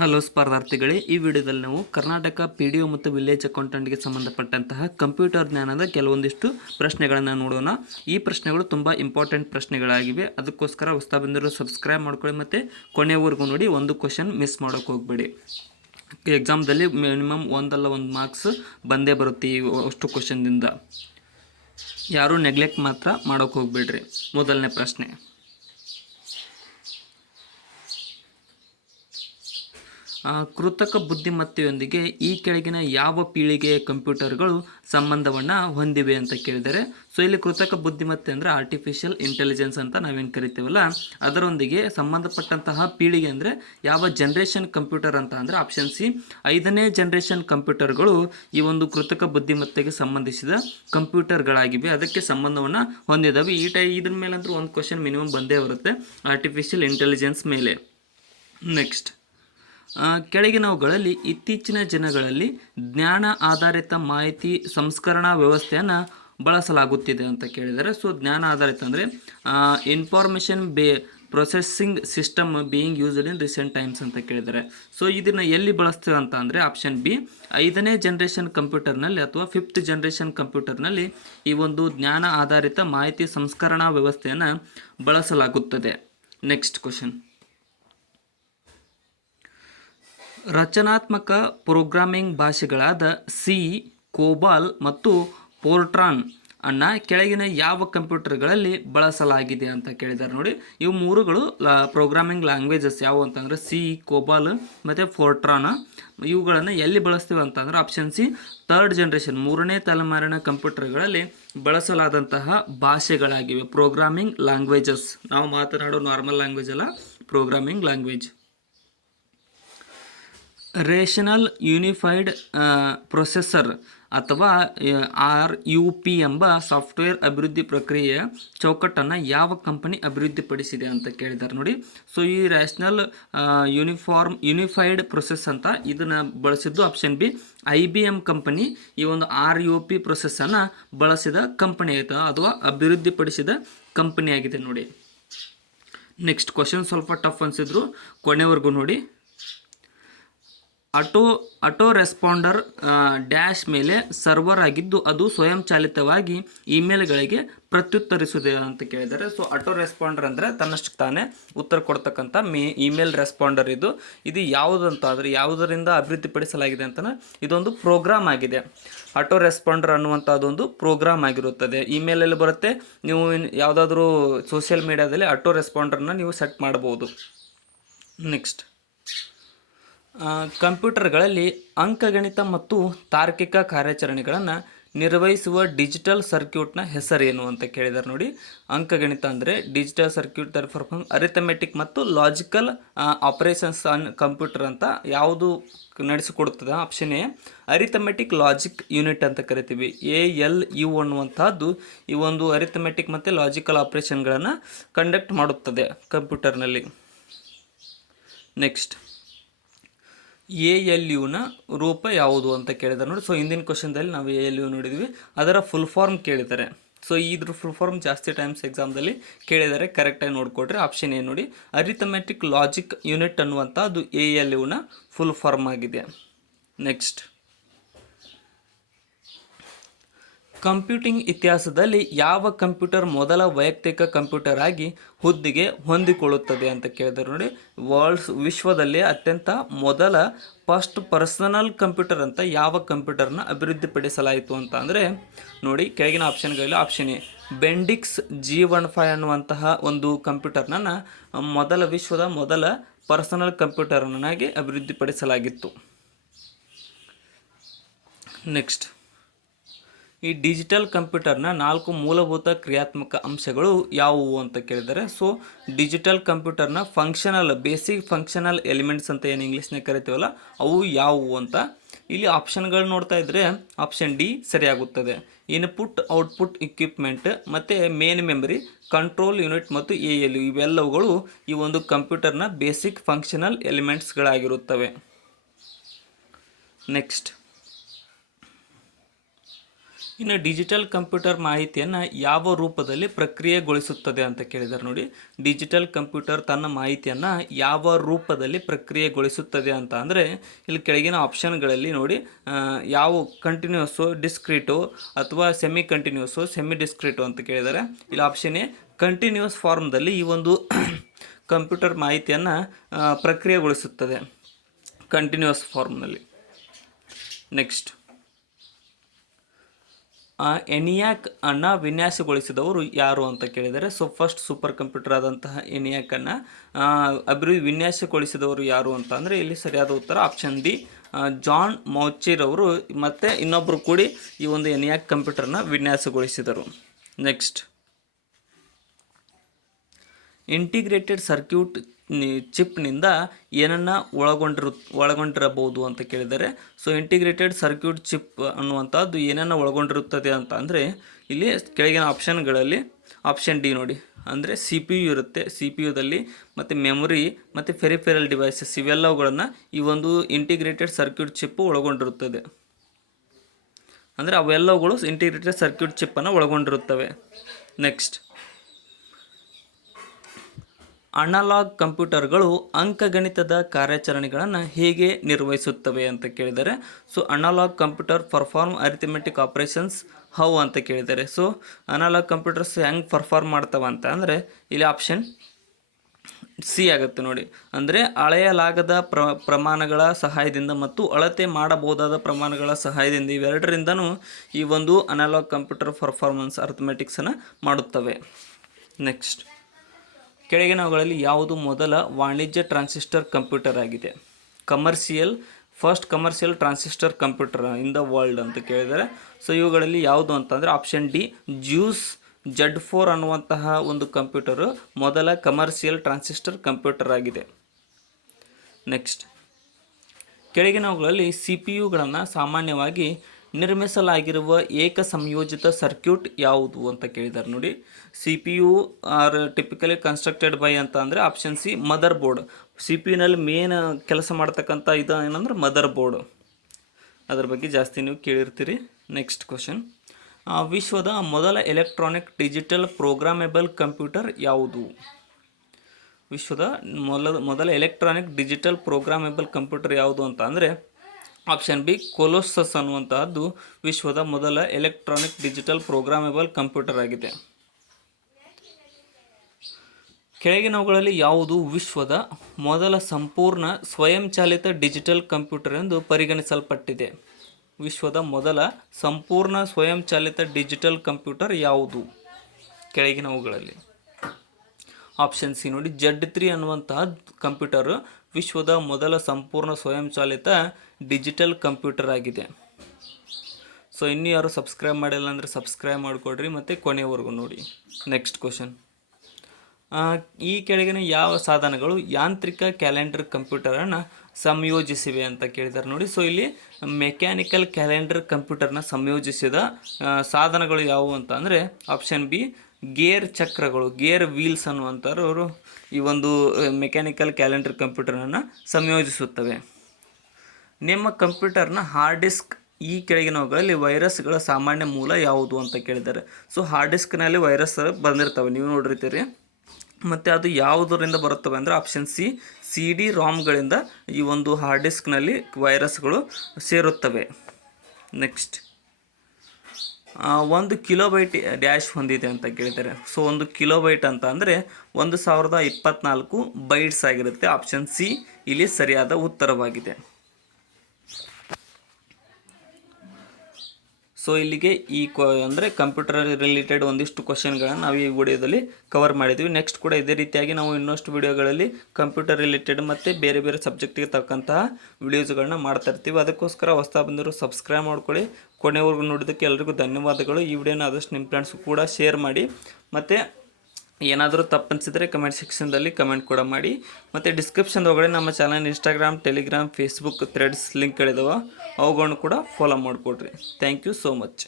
Hello ಸ್ಪರ್ಧಾರ್ಥಿಗಳೇ, ಈ ವಿಡಿಯೋದಲ್ಲಿ ನಾವು ಕರ್ನಾಟಕ PDO ಮತ್ತು ವಿಲೇಜ್ ಅಕೌಂಟೆಂಟ್ಗೆ ಸಂಬಂಧಪಟ್ಟಂತಹ ಕಂಪ್ಯೂಟರ್ ಜ್ಞಾನದ ಕೆಲವೊಂದಿಷ್ಟು ಪ್ರಶ್ನೆಗಳನ್ನು ನೋಡೋಣ. ಈ ಪ್ರಶ್ನೆಗಳು ತುಂಬ ಇಂಪಾರ್ಟೆಂಟ್ ಪ್ರಶ್ನೆಗಳಾಗಿವೆ. ಅದಕ್ಕೋಸ್ಕರ ಹೊಸ ಬಂದಿರೋ ಸಬ್ಸ್ಕ್ರೈಬ್ ಮಾಡ್ಕೊಳ್ಳಿ ಮತ್ತು ಕೊನೆವರೆಗೂ ನೋಡಿ. ಒಂದು ಕ್ವಶನ್ ಮಿಸ್ ಮಾಡೋಕ್ಕೆ ಹೋಗಬೇಡಿ. ಎಕ್ಸಾಮ್ದಲ್ಲಿ ಮಿನಿಮಮ್ ಒಂದಲ್ಲ ಒಂದು ಮಾರ್ಕ್ಸ್ ಬಂದೇ ಬರುತ್ತೆ ಈ ಅಷ್ಟು ಕ್ವಶನ್ದಿಂದ. ಯಾರೂ ನೆಗ್ಲೆಕ್ಟ್ ಮಾತ್ರ ಮಾಡೋಕ್ಕೆ ಹೋಗಬೇಡ್ರಿ. ಮೊದಲನೇ ಪ್ರಶ್ನೆ, ಕೃತಕ ಬುದ್ಧಿಮತ್ತೆಯೊಂದಿಗೆ ಈ ಕೆಳಗಿನ ಯಾವ ಪೀಳಿಗೆಯ ಕಂಪ್ಯೂಟರ್ಗಳು ಸಂಬಂಧವನ್ನು ಹೊಂದಿವೆ ಅಂತ ಕೇಳಿದರೆ, ಸೊ ಇಲ್ಲಿ ಕೃತಕ ಬುದ್ಧಿಮತ್ತೆ ಅಂದರೆ ಆರ್ಟಿಫಿಷಿಯಲ್ ಇಂಟೆಲಿಜೆನ್ಸ್ ಅಂತ ನಾವೇನು ಕರಿತೀವಲ್ಲ, ಅದರೊಂದಿಗೆ ಸಂಬಂಧಪಟ್ಟಂತಹ ಪೀಳಿಗೆ ಅಂದರೆ ಯಾವ ಜನ್ರೇಷನ್ ಕಂಪ್ಯೂಟರ್ ಅಂತ ಅಂದರೆ ಆಪ್ಷನ್ ಸಿ 5ನೇ ಜನ್ರೇಷನ್ ಕಂಪ್ಯೂಟರ್ಗಳು ಈ ಒಂದು ಕೃತಕ ಬುದ್ಧಿಮತ್ತೆಗೆ ಸಂಬಂಧಿಸಿದ ಕಂಪ್ಯೂಟರ್ಗಳಾಗಿವೆ. ಅದಕ್ಕೆ ಸಂಬಂಧವನ್ನು ಹೊಂದಿದ್ದಾವೆ. ಇದ್ರ ಮೇಲಂತೂ ಒಂದು ಕ್ವಶನ್ ಮಿನಿಮಮ್ ಬಂದೇ ಬರುತ್ತೆ, ಆರ್ಟಿಫಿಷಿಯಲ್ ಇಂಟೆಲಿಜೆನ್ಸ್ ಮೇಲೆ. ನೆಕ್ಸ್ಟ್, ಕೆಳಗಿನವುಗಳಲ್ಲಿ ಇತ್ತೀಚಿನ ದಿನಗಳಲ್ಲಿ ಜ್ಞಾನ ಆಧಾರಿತ ಮಾಹಿತಿ ಸಂಸ್ಕರಣಾ ವ್ಯವಸ್ಥೆಯನ್ನು ಬಳಸಲಾಗುತ್ತಿದೆ ಅಂತ ಕೇಳಿದರೆ, ಸೊ ಜ್ಞಾನ ಆಧಾರಿತ ಅಂದರೆ information processing system being used in recent times ಅಂತ ಕೇಳಿದ್ದಾರೆ. ಸೊ ಇದನ್ನು ಎಲ್ಲಿ ಬಳಸ್ತೇವೆ ಅಂತ ಅಂದರೆ ಆಪ್ಷನ್ ಬಿ 5ನೇ ಜನ್ರೇಷನ್ ಕಂಪ್ಯೂಟರ್ನಲ್ಲಿ ಅಥವಾ 5th ಜನ್ರೇಷನ್ ಕಂಪ್ಯೂಟರ್ನಲ್ಲಿ ಈ ಒಂದು ಜ್ಞಾನ ಆಧಾರಿತ ಮಾಹಿತಿ ಸಂಸ್ಕರಣಾ ವ್ಯವಸ್ಥೆಯನ್ನು ಬಳಸಲಾಗುತ್ತದೆ. ನೆಕ್ಸ್ಟ್ ಕ್ವಶನ್, ರಚನಾತ್ಮಕ ಪ್ರೋಗ್ರಾಮಿಂಗ್ ಭಾಷೆಗಳಾದ ಸಿ, ಕೋಬಾಲ್ ಮತ್ತು ಫೋರ್ಟ್ರಾನ್ ಅನ್ನು ಕೆಳಗಿನ ಯಾವ ಕಂಪ್ಯೂಟರ್ಗಳಲ್ಲಿ ಬಳಸಲಾಗಿದೆ ಅಂತ ಕೇಳಿದ್ದಾರೆ. ನೋಡಿ, ಇವು ಮೂರುಗಳು ಪ್ರೋಗ್ರಾಮಿಂಗ್ ಲ್ಯಾಂಗ್ವೇಜಸ್ ಯಾವುವು ಅಂತಂದರೆ ಸಿ, ಕೋಬಾಲ್ ಮತ್ತು ಫೋರ್ಟ್ರಾನ್. ಇವುಗಳನ್ನು ಎಲ್ಲಿ ಬಳಸ್ತೀವಿ ಅಂತಂದರೆ ಆಪ್ಷನ್ ಸಿ 3rd ಜನ್ರೇಷನ್ 3ನೇ ತಲೆಮಾರಿನ ಕಂಪ್ಯೂಟರ್ಗಳಲ್ಲಿ ಬಳಸಲಾದಂತಹ ಭಾಷೆಗಳಾಗಿವೆ, ಪ್ರೋಗ್ರಾಮಿಂಗ್ ಲ್ಯಾಂಗ್ವೇಜಸ್. ನಾವು ಮಾತನಾಡೋ ನಾರ್ಮಲ್ ಲ್ಯಾಂಗ್ವೇಜ್ ಅಲ್ಲ, programming language. Rational unified processor ಅಥವಾ RUP ಎಂಬ ಸಾಫ್ಟ್ವೇರ್ ಅಭಿವೃದ್ಧಿ ಪ್ರಕ್ರಿಯೆಯ ಚೌಕಟ್ಟನ್ನು ಯಾವ ಕಂಪನಿ ಅಭಿವೃದ್ಧಿಪಡಿಸಿದೆ ಅಂತ ಕೇಳಿದ್ದಾರೆ. ನೋಡಿ, ಸೊ ಈ ರೇಷನಲ್ ಯೂನಿಫೈಡ್ ಪ್ರೊಸೆಸ್ ಅಂತ ಇದನ್ನು ಬಳಸಿದ್ದು ಆಪ್ಷನ್ ಬಿ IBM ಕಂಪನಿ ಈ ಒಂದು RUP ಪ್ರೊಸೆಸ್ಸನ್ನು ಬಳಸಿದ ಕಂಪನಿ ಆಯಿತು, ಅಥವಾ ಅಭಿವೃದ್ಧಿಪಡಿಸಿದ ಕಂಪನಿಯಾಗಿದೆ ನೋಡಿ. ನೆಕ್ಸ್ಟ್ ಕ್ವಶನ್ ಸ್ವಲ್ಪ ಟಫ್ ಅನಿಸಿದ್ರು, ಕೊನೆವರೆಗೂ ನೋಡಿ. ಆಟೋ ರೆಸ್ಪಾಂಡರ್ ಡ್ಯಾಶ್ ಮೇಲೆ ಸರ್ವರ್ ಆಗಿದ್ದು ಅದು ಸ್ವಯಂಚಾಲಿತವಾಗಿ ಇಮೇಲ್ಗಳಿಗೆ ಪ್ರತ್ಯುತ್ತರಿಸುತ್ತದೆ ಅಂತ ಕೇಳಿದ್ದಾರೆ. ಸೊ ಆಟೋ ರೆಸ್ಪಾಂಡರ್ ಅಂದರೆ ತನ್ನಷ್ಟು ತಾನೇ ಉತ್ತರ ಕೊಡ್ತಕ್ಕಂಥ ಇಮೇಲ್ ರೆಸ್ಪಾಂಡರ್. ಇದು ಯಾವುದಂತ ಅಂದರೆ ಯಾವುದರಿಂದ ಅಭಿವೃದ್ಧಿಪಡಿಸಲಾಗಿದೆ ಅಂತಂದರೆ ಇದೊಂದು ಪ್ರೋಗ್ರಾಮ್ ಆಗಿದೆ. ಆಟೋ ರೆಸ್ಪಾಂಡರ್ ಅನ್ನುವಂಥದ್ದೊಂದು ಪ್ರೋಗ್ರಾಮ್ ಆಗಿರುತ್ತದೆ. ಇಮೇಲಲ್ಲಿ ಬರುತ್ತೆ, ನೀವು ಯಾವುದಾದ್ರೂ ಸೋಷಿಯಲ್ ಮೀಡಿಯಾದಲ್ಲಿ ಆಟೋ ರೆಸ್ಪಾಂಡರ್ನ ನೀವು ಸೆಟ್ ಮಾಡಬಹುದು. ನೆಕ್ಸ್ಟ್, ಕಂಪ್ಯೂಟರ್ಗಳಲ್ಲಿ ಅಂಕಗಣಿತ ಮತ್ತು ತಾರ್ಕಿಕ ಕಾರ್ಯಾಚರಣೆಗಳನ್ನು ನಿರ್ವಹಿಸುವ ಡಿಜಿಟಲ್ ಸರ್ಕ್ಯೂಟ್ನ ಹೆಸರೇನು ಅಂತ ಕೇಳಿದ್ದಾರೆ. ನೋಡಿ, ಅಂಕಗಣಿತ ಅಂದರೆ digital circuit that perform arithmetic ಮತ್ತು ಲಾಜಿಕಲ್ ಆಪರೇಷನ್ಸ್ ಆನ್ ಕಂಪ್ಯೂಟರ್ ಅಂತ ಯಾವುದು ನಡೆಸಿಕೊಡುತ್ತದೆ? Option A arithmetic logic unit ಅಂತ ಕರಿತೀವಿ. ALU ಅನ್ನುವಂಥದ್ದು ಈ ಒಂದು ಅರಿಥಮೆಟಿಕ್ ಮತ್ತು ಲಾಜಿಕಲ್ ಆಪರೇಷನ್ಗಳನ್ನು ಕಂಡಕ್ಟ್ ಮಾಡುತ್ತದೆ ಕಂಪ್ಯೂಟರ್ನಲ್ಲಿ. ನೆಕ್ಸ್ಟ್, ALUನ ರೂಪ ಯಾವುದು ಅಂತ ಕೇಳಿದ್ದಾರೆ. ನೋಡಿ, ಸೊ ಹಿಂದಿನ ಕ್ವಶನ್ದಲ್ಲಿ ನಾವು ALU ನೋಡಿದ್ವಿ, ಅದರ ಫುಲ್ ಫಾರ್ಮ್ ಕೇಳಿದ್ದಾರೆ. ಸೊ ಇದ್ರ ಫುಲ್ ಫಾರ್ಮ್ ಜಾಸ್ತಿ ಟೈಮ್ಸ್ ಎಕ್ಸಾಮ್ದಲ್ಲಿ ಕೇಳಿದ್ದಾರೆ, ಕರೆಕ್ಟಾಗಿ ನೋಡಿಕೊಡ್ರಿ. ಆಪ್ಷನ್ ಏನು ನೋಡಿ, ಅರಿಥಮೆಟಿಕ್ ಲಾಜಿಕ್ ಯೂನಿಟ್ ಅನ್ನುವಂಥದ್ದು ALUನ ಫುಲ್ ಫಾರ್ಮ್ ಆಗಿದೆ. ನೆಕ್ಸ್ಟ್, ಕಂಪ್ಯೂಟಿಂಗ್ ಇತಿಹಾಸದಲ್ಲಿ ಯಾವ ಕಂಪ್ಯೂಟರ್ ಮೊದಲ ವೈಯಕ್ತಿಕ ಕಂಪ್ಯೂಟರ್ ಆಗಿ ಹುದ್ದೆಗೆ ಹೊಂದಿಕೊಳ್ಳುತ್ತದೆ ಅಂತ ಕೇಳಿದ್ದಾರೆ. ನೋಡಿ, ವಿಶ್ವದಲ್ಲಿ ಅತ್ಯಂತ ಮೊದಲ ಫಸ್ಟ್ ಪರ್ಸನಲ್ ಕಂಪ್ಯೂಟರ್ ಅಂತ ಯಾವ ಕಂಪ್ಯೂಟರ್ನ ಅಭಿವೃದ್ಧಿಪಡಿಸಲಾಯಿತು ಅಂತ ಅಂದರೆ ನೋಡಿ, ಕೆಳಗಿನ ಆಪ್ಷನ್ಗಳಲ್ಲಿ ಆಪ್ಷನ್ ಎ ಬೆಂಡಿಕ್ಸ್ G15 ಅನ್ನುವಂತಹ ಒಂದು ಕಂಪ್ಯೂಟರ್ನ ವಿಶ್ವದ ಮೊದಲ ಪರ್ಸನಲ್ ಕಂಪ್ಯೂಟರ್ನಾಗಿ ಅಭಿವೃದ್ಧಿಪಡಿಸಲಾಗಿತ್ತು. ನೆಕ್ಸ್ಟ್, ಈ ಡಿಜಿಟಲ್ ಕಂಪ್ಯೂಟರ್ನ 4 ಮೂಲಭೂತ ಕ್ರಿಯಾತ್ಮಕ ಅಂಶಗಳು ಯಾವುವು ಅಂತ ಕೇಳಿದ್ದಾರೆ. ಸೊ ಡಿಜಿಟಲ್ ಕಂಪ್ಯೂಟರ್ನ ಬೇಸಿಕ್ ಫಂಕ್ಷನಲ್ ಎಲಿಮೆಂಟ್ಸ್ ಅಂತ ಏನು ಇಂಗ್ಲೀಷ್ನಾಗ ಕರಿತೀವಲ್ಲ, ಅವು ಯಾವುವು ಅಂತ ಇಲ್ಲಿ ಆಪ್ಷನ್ಗಳು ನೋಡ್ತಾ ಇದ್ದರೆ ಆಪ್ಷನ್ ಡಿ ಸರಿಯಾಗುತ್ತದೆ. ಇನ್ಪುಟ್ ಔಟ್ಪುಟ್ ಇಕ್ವಿಪ್ಮೆಂಟ್ ಮತ್ತು ಮೇನ್ ಮೆಮರಿ, ಕಂಟ್ರೋಲ್ ಯೂನಿಟ್ ಮತ್ತು ALU ಇವೆಲ್ಲವುಗಳು ಈ ಒಂದು ಕಂಪ್ಯೂಟರ್ನ ಬೇಸಿಕ್ ಫಂಕ್ಷನಲ್ ಎಲಿಮೆಂಟ್ಸ್ಗಳಾಗಿರುತ್ತವೆ. ನೆಕ್ಸ್ಟ್, ಇನ್ನು ಡಿಜಿಟಲ್ ಕಂಪ್ಯೂಟರ್ ಮಾಹಿತಿಯನ್ನು ಯಾವ ರೂಪದಲ್ಲಿ ಪ್ರಕ್ರಿಯೆಗೊಳಿಸುತ್ತದೆ ಅಂತ ಕೇಳಿದ್ದಾರೆ ನೋಡಿ. ಡಿಜಿಟಲ್ ಕಂಪ್ಯೂಟರ್ ತನ್ನ ಮಾಹಿತಿಯನ್ನು ಯಾವ ರೂಪದಲ್ಲಿ ಪ್ರಕ್ರಿಯೆಗೊಳಿಸುತ್ತದೆ ಅಂತ ಅಂದರೆ ಇಲ್ಲಿ ಕೆಳಗಿನ ಆಪ್ಷನ್ಗಳಲ್ಲಿ ನೋಡಿ, ಯಾವ ಕಂಟಿನ್ಯೂಸು, ಡಿಸ್ಕ್ರೀಟು ಅಥವಾ ಸೆಮಿ ಕಂಟಿನ್ಯೂಸು, ಸೆಮಿ ಡಿಸ್ಕ್ರೀಟು ಅಂತ ಕೇಳಿದ್ದಾರೆ. ಇಲ್ಲಿ ಆಪ್ಷನ್ ಎ ಕಂಟಿನ್ಯೂಸ್ ಫಾರ್ಮ್ದಲ್ಲಿ ಈ ಒಂದು ಕಂಪ್ಯೂಟರ್ ಮಾಹಿತಿಯನ್ನು ಪ್ರಕ್ರಿಯೆಗೊಳಿಸುತ್ತದೆ, ಕಂಟಿನ್ಯೂಸ್ ಫಾರ್ಮ್ನಲ್ಲಿ. ನೆಕ್ಸ್ಟ್, ಎನಿಯಾಕ್ ಅನ್ನು ವಿನ್ಯಾಸಗೊಳಿಸಿದವರು ಯಾರು ಅಂತ ಕೇಳಿದರೆ, ಸೊ ಫಸ್ಟ್ ಸೂಪರ್ ಕಂಪ್ಯೂಟರ್ ಆದಂತಹ ಎನಿಯಾಕನ್ನು ವಿನ್ಯಾಸಗೊಳಿಸಿದವರು ಯಾರು ಅಂತ ಅಂದರೆ ಇಲ್ಲಿ ಸರಿಯಾದ ಉತ್ತರ ಆಪ್ಷನ್ ಡಿ, ಜಾನ್ ಮೌಚಿರ್ ಅವರು ಮತ್ತು ಇನ್ನೊಬ್ಬರು ಕೂಡಿ ಈ ಒಂದು ಎನಿಯಾಕ್ ಕಂಪ್ಯೂಟರ್ನ ವಿನ್ಯಾಸಗೊಳಿಸಿದರು. ನೆಕ್ಸ್ಟ್, ಇಂಟಿಗ್ರೇಟೆಡ್ ಸರ್ಕ್ಯೂಟ್ ಚಿಪ್ನಿಂದ ಏನನ್ನು ಒಳಗೊಂಡಿರಬಹುದು ಅಂತ ಕೇಳಿದರೆ, ಸೊ ಇಂಟಿಗ್ರೇಟೆಡ್ ಸರ್ಕ್ಯೂಟ್ ಚಿಪ್ ಅನ್ನುವಂಥದ್ದು ಏನನ್ನು ಒಳಗೊಂಡಿರುತ್ತದೆ ಅಂತ ಅಂದರೆ ಇಲ್ಲಿ ಕೆಳಗಿನ ಆಪ್ಷನ್ಗಳಲ್ಲಿ ಆಪ್ಷನ್ ಡಿ ನೋಡಿ, ಅಂದರೆ ಸಿ ಪಿ ಯು ಇರುತ್ತೆ. ಸಿ ಪಿ ಯುದಲ್ಲಿ ಮತ್ತು ಮೆಮೊರಿ ಮತ್ತು ಫೆರಿಫೆರಲ್ ಡಿವೈಸಸ್ ಇವೆಲ್ಲವುಗಳನ್ನು ಈ ಒಂದು ಇಂಟಿಗ್ರೇಟೆಡ್ ಸರ್ಕ್ಯೂಟ್ ಚಿಪ್ಪು ಒಳಗೊಂಡಿರುತ್ತದೆ. ಅಂದರೆ ಅವೆಲ್ಲವುಗಳು ಇಂಟಿಗ್ರೇಟೆಡ್ ಸರ್ಕ್ಯೂಟ್ ಚಿಪ್ಪನ್ನು ಒಳಗೊಂಡಿರುತ್ತವೆ. ನೆಕ್ಸ್ಟ್, ಅನಲಾಗ್ ಕಂಪ್ಯೂಟರ್ಗಳು ಅಂಕಗಣಿತದ ಕಾರ್ಯಾಚರಣೆಗಳನ್ನು ಹೇಗೆ ನಿರ್ವಹಿಸುತ್ತವೆ ಅಂತ ಕೇಳಿದರೆ, so analog computer perform arithmetic operations how ಅಂತ ಕೇಳಿದ್ದಾರೆ. ಸೊ ಅನಲಾಗ್ ಕಂಪ್ಯೂಟರ್ಸ್ ಹೆಂಗೆ ಪರ್ಫಾರ್ಮ್ ಮಾಡ್ತವೆ ಅಂತ ಅಂದರೆ ಇಲ್ಲಿ ಆಪ್ಷನ್ ಸಿ ಆಗುತ್ತೆ ನೋಡಿ, ಅಂದರೆ ಅಳೆಯಲಾಗದ ಪ್ರಮಾಣಗಳ ಸಹಾಯದಿಂದ ಮತ್ತು ಅಳತೆ ಮಾಡಬಹುದಾದ ಪ್ರಮಾಣಗಳ ಸಹಾಯದಿಂದ ಇವೆರಡರಿಂದನೂ ಈ ಒಂದು ಅನಲಾಗ್ ಕಂಪ್ಯೂಟರ್ ಪರ್ಫಾರ್ಮೆನ್ಸ್ ಅರಿಥಮೆಟಿಕ್ಸನ್ನು ಮಾಡುತ್ತವೆ. ನೆಕ್ಸ್ಟ್, ಕೆಳಗಿನವುಗಳಲ್ಲಿ ಯಾವುದು ಮೊದಲ ವಾಣಿಜ್ಯ ಟ್ರಾನ್ಸಿಸ್ಟರ್ ಕಂಪ್ಯೂಟರ್ ಆಗಿದೆ? First commercial transistor computer in the world ಅಂತ ಕೇಳಿದರೆ, ಸೊ ಇವುಗಳಲ್ಲಿ ಯಾವುದು ಅಂತಂದರೆ ಆಪ್ಷನ್ ಡಿ, ಜ್ಯೂಸ್ Z4 ಅನ್ನುವಂತಹ ಒಂದು ಕಂಪ್ಯೂಟರು ಮೊದಲ ಕಮರ್ಷಿಯಲ್ ಟ್ರಾನ್ಸಿಸ್ಟರ್ ಕಂಪ್ಯೂಟರ್ ಆಗಿದೆ. ನೆಕ್ಸ್ಟ್, ಕೆಳಗಿನವುಗಳಲ್ಲಿ ಸಿ ಪಿ ಯುಗಳನ್ನು ಸಾಮಾನ್ಯವಾಗಿ ನಿರ್ಮಿಸಲಾಗಿರುವ ಏಕ ಸಂಯೋಜಿತ ಸರ್ಕ್ಯೂಟ್ ಯಾವುದು ಅಂತ ಕೇಳಿದ್ದಾರೆ ನೋಡಿ. C P U are typically constructed by ಅಂತ ಅಂದರೆ option C, motherboard. C P ಯುನಲ್ಲಿ ಮೇನ್ ಕೆಲಸ ಮಾಡ್ತಕ್ಕಂಥ ಇದು ಏನಂದ್ರೆ ಮದರ್ ಬೋರ್ಡ್. ಅದರ ಬಗ್ಗೆ ಜಾಸ್ತಿ ನೀವು ಕೇಳಿರ್ತೀರಿ. ನೆಕ್ಸ್ಟ್ ಕ್ವಶನ್, ವಿಶ್ವದ ಮೊದಲ ಎಲೆಕ್ಟ್ರಾನಿಕ್ ಡಿಜಿಟಲ್ ಪ್ರೋಗ್ರಾಮೆಬಲ್ ಕಂಪ್ಯೂಟರ್ ಯಾವುದು? ವಿಶ್ವದ ಮೊದಲ ಎಲೆಕ್ಟ್ರಾನಿಕ್ ಡಿಜಿಟಲ್ ಪ್ರೋಗ್ರಾಮೆಬಲ್ ಕಂಪ್ಯೂಟರ್ ಯಾವುದು ಅಂತ ಅಂದರೆ ಆಪ್ಷನ್ ಬಿ, ಕೊಲೋಸಸ್ ಅನ್ನುವಂತಹದ್ದು ವಿಶ್ವದ ಮೊದಲ ಎಲೆಕ್ಟ್ರಾನಿಕ್ ಡಿಜಿಟಲ್ ಪ್ರೋಗ್ರಾಮೆಬಲ್ ಕಂಪ್ಯೂಟರ್ ಆಗಿದೆ. ಕೆಳಗಿನವುಗಳಲ್ಲಿ ಯಾವುದು ವಿಶ್ವದ ಮೊದಲ ಸಂಪೂರ್ಣ ಸ್ವಯಂಚಾಲಿತ ಡಿಜಿಟಲ್ ಕಂಪ್ಯೂಟರ್ ಎಂದು ಪರಿಗಣಿಸಲ್ಪಟ್ಟಿದೆ? ವಿಶ್ವದ ಮೊದಲ ಸಂಪೂರ್ಣ ಸ್ವಯಂಚಾಲಿತ ಡಿಜಿಟಲ್ ಕಂಪ್ಯೂಟರ್ ಯಾವುದು ಕೆಳಗಿನವುಗಳಲ್ಲಿ? ಆಪ್ಷನ್ ಸಿ ನೋಡಿ, Z3 ಅನ್ನುವಂತಹ ಕಂಪ್ಯೂಟರ್ ವಿಶ್ವದ ಮೊದಲ ಸಂಪೂರ್ಣ ಸ್ವಯಂಚಾಲಿತ ಡಿಜಿಟಲ್ ಕಂಪ್ಯೂಟರ್ ಆಗಿದೆ. ಸೊ ಇನ್ನೂ ಯಾರು ಸಬ್ಸ್ಕ್ರೈಬ್ ಮಾಡಿಲ್ಲ ಅಂದರೆ ಸಬ್ಸ್ಕ್ರೈಬ್ ಮಾಡಿಕೊಡ್ರಿ ಮತ್ತು ಕೊನೆಯವರೆಗೂ ನೋಡಿ. ನೆಕ್ಸ್ಟ್ ಕ್ವಶನ್, ಈ ಕೆಳಗಿನ ಯಾವ ಸಾಧನಗಳು ಯಾಂತ್ರಿಕ ಕ್ಯಾಲೆಂಡರ್ ಕಂಪ್ಯೂಟರನ್ನು ಸಂಯೋಜಿಸಿವೆ ಅಂತ ಕೇಳಿದ್ದಾರೆ ನೋಡಿ. ಸೊ ಇಲ್ಲಿ ಮೆಕ್ಯಾನಿಕಲ್ ಕ್ಯಾಲೆಂಡರ್ ಕಂಪ್ಯೂಟರ್ನ ಸಂಯೋಜಿಸಿದ ಸಾಧನಗಳು ಯಾವುವು ಅಂತ ಅಂದರೆ ಆಪ್ಷನ್ ಬಿ, ಗೇರ್ ಚಕ್ರಗಳು, ಗೇರ್ ವೀಲ್ಸ್ ಅನ್ನುವಂಥವ್ರು ಈ ಒಂದು ಮೆಕ್ಯಾನಿಕಲ್ ಕ್ಯಾಲೆಂಡರ್ ಕಂಪ್ಯೂಟರನ್ನು ಸಂಯೋಜಿಸುತ್ತವೆ. ನಿಮ್ಮ ಕಂಪ್ಯೂಟರ್ನ ಹಾರ್ಡ್ ಡಿಸ್ಕ್ ಈ ಕೆಳಗಿನವುಗಳಲ್ಲಿ ವೈರಸ್ಗಳ ಸಾಮಾನ್ಯ ಮೂಲ ಯಾವುದು ಅಂತ ಕೇಳಿದ್ದಾರೆ. ಸೊ ಹಾರ್ಡ್ ಡಿಸ್ಕ್ನಲ್ಲಿ ವೈರಸ್ ಬಂದಿರ್ತವೆ, ನೀವು ನೋಡಿರ್ತೀರಿ. ಮತ್ತು ಅದು ಯಾವುದರಿಂದ ಬರುತ್ತವೆ ಅಂದರೆ ಆಪ್ಷನ್ ಸಿ, CD ರಾಮ್ಗಳಿಂದ ಈ ಒಂದು ಹಾರ್ಡ್ ಡಿಸ್ಕ್ನಲ್ಲಿ ವೈರಸ್ಗಳು ಸೇರುತ್ತವೆ. ನೆಕ್ಸ್ಟ್, 1 ಕಿಲೋಬೈಟ್ ಡ್ಯಾಶ್ ಹೊಂದಿದೆ ಅಂತ ಕೇಳಿದ್ದಾರೆ. ಸೊ 1 ಕಿಲೋಬೈಟ್ ಅಂತ ಅಂದರೆ 1024 ಬೈಟ್ಸ್ ಆಗಿರುತ್ತೆ. ಆಪ್ಷನ್ ಸಿ ಇಲ್ಲಿ ಸರಿಯಾದ ಉತ್ತರವಾಗಿದೆ. ಸೊ ಇಲ್ಲಿಗೆ ಈ ಅಂದರೆ ಕಂಪ್ಯೂಟರ್ ರಿಲೇಟೆಡ್ ಒಂದಿಷ್ಟು ಕ್ವಶನ್ಗಳನ್ನು ನಾವು ಈ ವಿಡಿಯೋದಲ್ಲಿ ಕವರ್ ಮಾಡಿದ್ವಿ. ನೆಕ್ಸ್ಟ್ ಕೂಡ ಇದೇ ರೀತಿಯಾಗಿ ನಾವು ಇನ್ನಷ್ಟು ವಿಡಿಯೋಗಳಲ್ಲಿ ಕಂಪ್ಯೂಟರ್ ರಿಲೇಟೆಡ್ ಮತ್ತು ಬೇರೆ ಬೇರೆ ಸಬ್ಜೆಕ್ಟಿಗೆ ತಕ್ಕಂತಹ ವಿಡಿಯೋಸ್ಗಳನ್ನ ಮಾಡ್ತಾ ಇರ್ತೀವಿ. ಅದಕ್ಕೋಸ್ಕರ ಹೊಸ ಬಂದರೂ ಸಬ್ಸ್ಕ್ರೈಬ್ ಮಾಡ್ಕೊಳ್ಳಿ. ಕೊನೆವರೆಗೂ ನೋಡಿದ್ದಕ್ಕೆ ಎಲ್ರಿಗೂ ಧನ್ಯವಾದಗಳು. ಈ ವಿಡಿಯೋನ ಆದಷ್ಟು ನಿಮ್ಮ ಫ್ರೆಂಡ್ಸ್ ಕೂಡ ಶೇರ್ ಮಾಡಿ. ಮತ್ತು ಏನಾದರೂ ತಪ್ಪನಿಸಿದರೆ ಕಮೆಂಟ್ ಸೆಕ್ಷನ್ದಲ್ಲಿ ಕಮೆಂಟ್ ಕೂಡ ಮಾಡಿ. ಮತ್ತು ಡಿಸ್ಕ್ರಿಪ್ಷನ್ ಒಳಗಡೆ ನಮ್ಮ channel Instagram, Telegram, Facebook Threads ಲಿಂಕ್ಗಳಿದಾವೆ, ಅವುಗಳನ್ನು ಕೂಡ ಫಾಲೋ ಮಾಡಿಕೊಡ್ರಿ. Thank you so much.